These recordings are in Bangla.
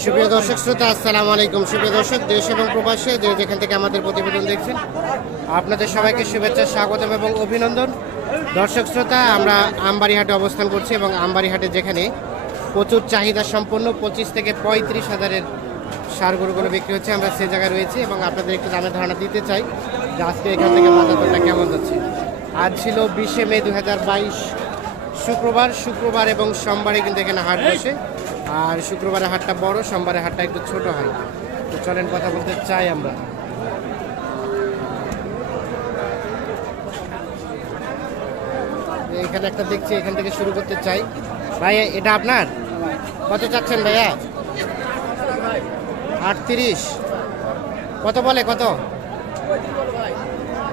সুপ্রিয় দর্শক শ্রোতা, আসসালামু আলাইকুম। সুপ্রিয় দর্শক, দেশ এবং প্রবাসে যে যেখান থেকে আমাদের প্রতিবেদন দেখছেন, আপনাদের সবাইকে শুভেচ্ছা, স্বাগতম এবং অভিনন্দন। দর্শক শ্রোতা, আমরা আমবাড়িহাটে অবস্থান করছি এবং আমবাড়িহাটে যেখানে প্রচুর চাহিদা সম্পন্ন পঁচিশ থেকে পঁয়ত্রিশ হাজারের সার গরুগুলো বিক্রি হচ্ছে, আমরা সে জায়গায় রয়েছি এবং আপনাদের একটু দামের ধারণা দিতে চাই যে আজকে এখান থেকে বাজার দরটা কেমন যাচ্ছে। আজ ছিল বিশে মে দু হাজার বাইশ, শুক্রবার শুক্রবার এবং সোমবারে কিন্তু এখানে হাট বসে। আর শুক্রবারের হাটটা বড়, সোমবারে হাটটা একটু ছোট হয়। তো চলেন কথা বলতে চাই আমরা। এখানে একটা দেখছি, এখান থেকে শুরু করতে চাই। ভাই এটা আপনার? কত চাচ্ছেন ভাইয়া? আটত্রিশ। কত বলে, কত?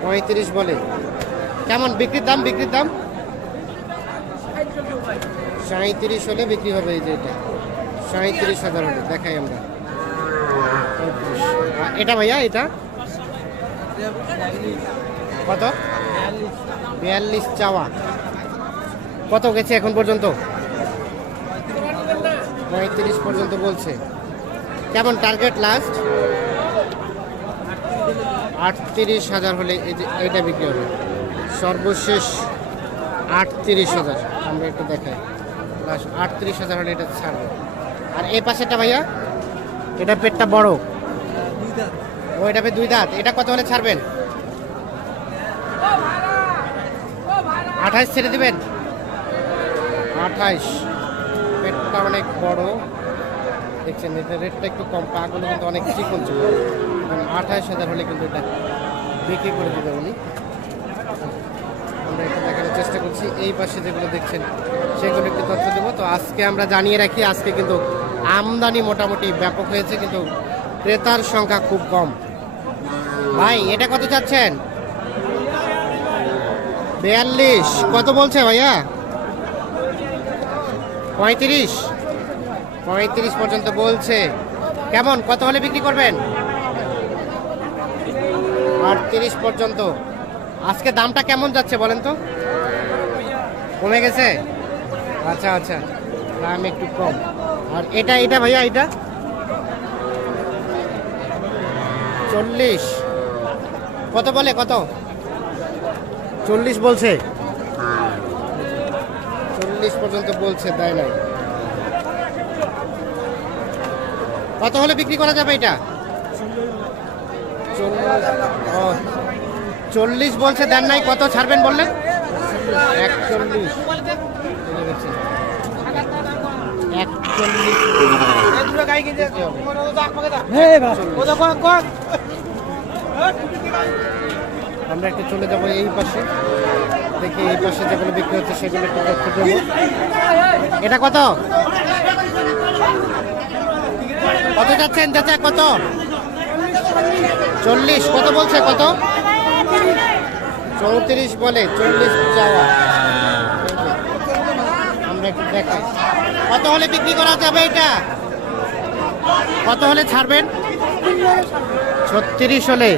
পঁয়ত্রিশ বলে। কেমন, বিক্রির দাম বিক্রির দাম? সাঁত্রিশ হলে বিক্রি হবে এই যে এটা। সাঁত্রিশ হাজার হলে দেখাই আমরা। এটা ভাইয়া, এটা? কত? বিয়াল্লিশ চাওয়া। কত গেছে এখন পর্যন্ত? পঁয়ত্রিশ পর্যন্ত বলছে। কেমন টার্গেট লাস্ট আটত্রিশ হাজার হলে এই এইটা বিক্রি হবে। সর্বশেষ আটত্রিশ হাজার। আমরা একটু দেখাই। লাস্ট আটত্রিশ হাজার হলে এটা ছাড়বে। আর এই পাশেটা ভাইয়া? এটা পেটটা বড়। ও, এটা দুই দাঁত। এটা কত হলে ছাড়বেন? আঠাইশ ছেড়ে দিবেন? আঠাইশ। পেটটা অনেক বড়। দেখছেন এটা রেটটা একটু কম। পাগুলো কিন্তু অনেক চিকন ছিল। আঠাইশ হাজার হলে কিন্তু এটা বিক্রি করে দেবে উনি। আমরা একটু দেখানোর চেষ্টা করছি। এই পাশে যেগুলো দেখছেন, সেগুলো একটু তথ্য দেবো। তো আজকে আমরা জানিয়ে রাখি, আজকে কিন্তু আমদানি মোটামুটি ব্যাপক হয়েছে, কিন্তু ক্রেতার সংখ্যা খুব কম। ভাই, এটা কত চাচ্ছেন? বিয়াল্লিশ। কত বলছে ভাইয়া? পঁয়ত্রিশ। পঁয়ত্রিশ পর্যন্ত বলছে। কেমন? কত হলে বিক্রি করবেন? আটত্রিশ পর্যন্ত। আজকে দামটা কেমন যাচ্ছে বলেন তো? কমে গেছে? আচ্ছা আচ্ছা। দাম একটু কম। আর এটা এটা ভাইয়া, এটা? চল্লিশ। কত বলে, কত? চল্লিশ বলছে। চল্লিশ পর্যন্ত বলছে তাই নাই। কত হলে বিক্রি করা যাবে এটা? চল্লিশ বলছে, দেন নাই, কত ছাড়বেন বললেন? একচল্লিশ চলে গেছে। একচল্লিশ দেখতে হবে। আমরা একটু চলে যাব এই পাশে। দেখি এই পাশে যেগুলো বিক্রি হচ্ছে সেগুলো একটু তথ্য দেবো। এটা কত? কত যাচ্ছেন চাচা, কত? চল্লিশ, কত বলছে, কত? চৌত্রিশ বলে, চল্লিশ যাওয়া। আমরা একটু দেখাই। কত হলে বিক্রি করা যাবে এটা? কত হলে ছাড়বেন? ছত্রিশ হলে।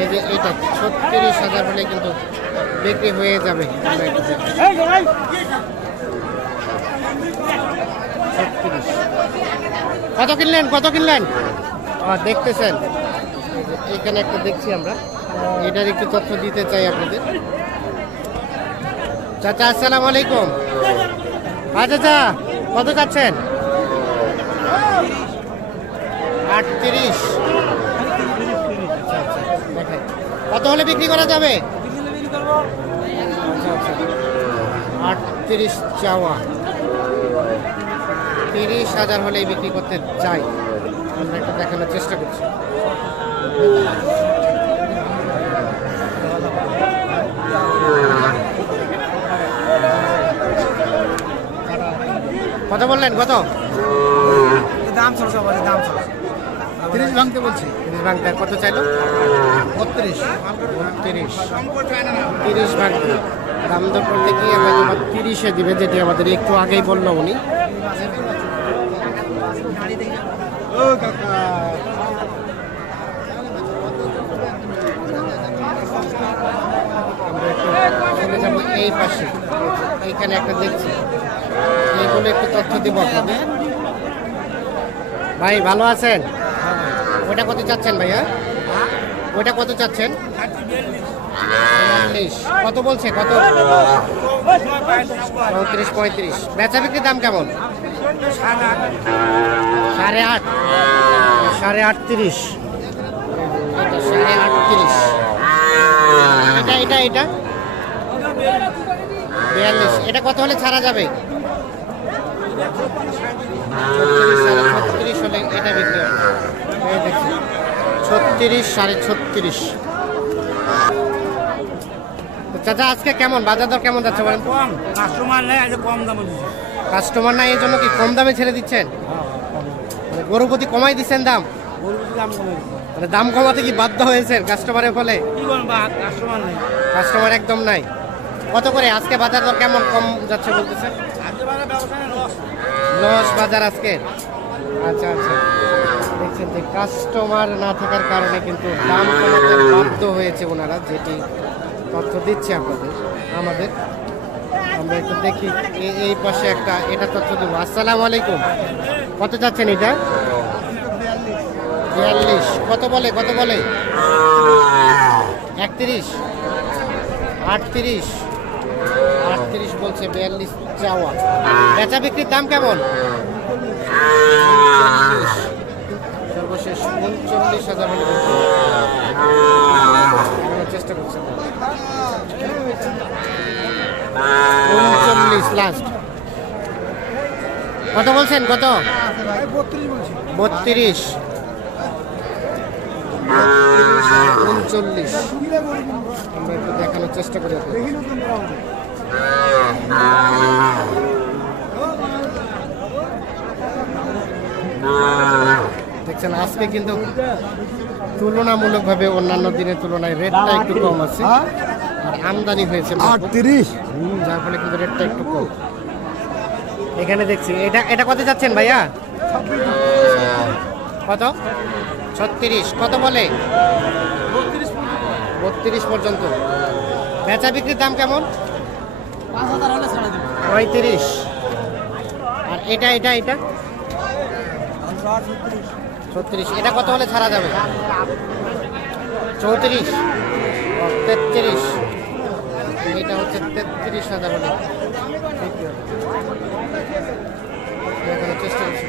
এই যে এটা, ছত্রিশ হাজার হলে কিন্তু বিক্রি হয়ে যাবে। কত কিনলেন? কত কিনলেন? দেখতেছেন। এখানে একটা দেখছি আমরা। এটার একটু তথ্য দিতে চাই আপনাদের। চাচা, আসসালামু আলাইকুম। আচ্ছা চাচা। কত চাচ্ছেন আটত্রিশ। কত হলে বিক্রি করা যাবে? আটত্রিশ চাওয়া। তিরিশ হাজার হলেই বিক্রি করতে চাই আমরা একটু দেখানোর চেষ্টা করছি কত বললেন কত? দাম ছোট সবাই দাম ছোট তিরিশ ভাঙতে বলছি। তিরিশ ভাঙতে কত চাইলো? বত্রিশ। তিরিশ তিরিশ ভাঙতে। দাম দর করতে গিয়ে তিরিশে দিবে যেটি আমাদের একটু আগেই বলল উনি। এই পাশে। এইখানে একটা দেখছি। এইগুলো একটু তথ্য দিব ভাই, ভালো আছেন? ওটা কত চাচ্ছেন ভাইয়া? ওটা কত চাচ্ছেন? কত বলছে? কত? চৌত্রিশ, পঁয়ত্রিশ। বেচা বিক্রির দাম কেমন? সাড়ে আট। সাড়ে আটত্রিশ। সাড়ে আটত্রিশ। এটা এটা এটা? বিয়াল্লিশ। এটা কত হলে ছাড়া যাবে? ছত্রিশ সাড়ে ছত্রিশ হলে এটা বিক্রি হবে ছত্রিশ সাড়ে ছত্রিশ। চাচা আজকে কেমন? বাজার দর কেমন যাচ্ছে বলেন? কাস্টমার নেই আজ কম দামে দিচ্ছে। কাস্টমার নাই এই জন্য কি কম দামে ছেড়ে দিচ্ছেন? মানে গরু প্রতি কমাই দিচ্ছেন দাম? মানে দাম কমাতে কি বাধ্য হয়েছেন কাস্টমারের ফলে? কাস্টমার একদম নাই। কত করে? আজকে বাজার দর কেমন? কম যাচ্ছে নেই লস বাজার আজকে? আচ্ছা আচ্ছা। দেখছেন যে কাস্টমার না থাকার কারণে কিন্তু দাম কমাতে বাধ্য হয়েছে ওনারা, যেটি তথ্য দিচ্ছে আপনাদের, আমাদের। আমরা একটু দেখি এই পাশে একটা, এটা তথ্য দেবো। আসসালামু আলাইকুম। কত যাচ্ছেন এটা? বিয়াল্লিশ। কত বলে? কত বলে? একত্রিশ। আটত্রিশ। আটত্রিশ বলছে, বিয়াল্লিশ চাওয়া। বেচা বিক্রির দাম কেমন? সর্বশেষ উনচল্লিশ হাজার চেষ্টা করছি। উনচল্লিশ লাস্ট কত বলছেন? কত? বত্রিশ। উনচল্লিশ। আমরা একটু দেখানোর চেষ্টা করি। দেখছেন আজকে কিন্তু তুলনামূলকভাবে অন্যান্য দিনের তুলনায় রেটটা একটু কম আছে। আর আমদানি হয়েছে। আটত্রিশ? যার ফলে কিন্তু রেটটা একটু কম। এখানে দেখছি এটা এটা কত যাচ্ছেন ভাইয়া? কত? ছত্রিশ। কত বলে? বত্রিশ পর্যন্ত। বেচা বিক্রির দাম কেমন পাঁচ হাজার হলে ছাড়া দেবো পঁয়ত্রিশ। আর এটা এটা এটা? ছত্রিশ। এটা কত হলে ছাড়া যাবে? চৌত্রিশ। তেত্রিশ। এটা হচ্ছে তেত্রিশ হাজার হলে। চেষ্টা করছি।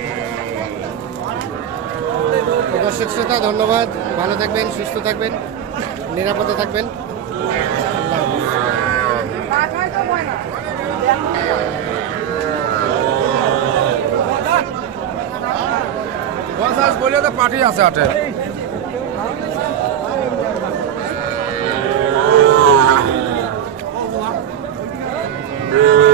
দর্শক শ্রোতা, ধন্যবাদ। ভালো থাকবেন, সুস্থ থাকবেন, নিরাপদে থাকবেন। বলে তো পার্টি আছে আটে। আচ্ছা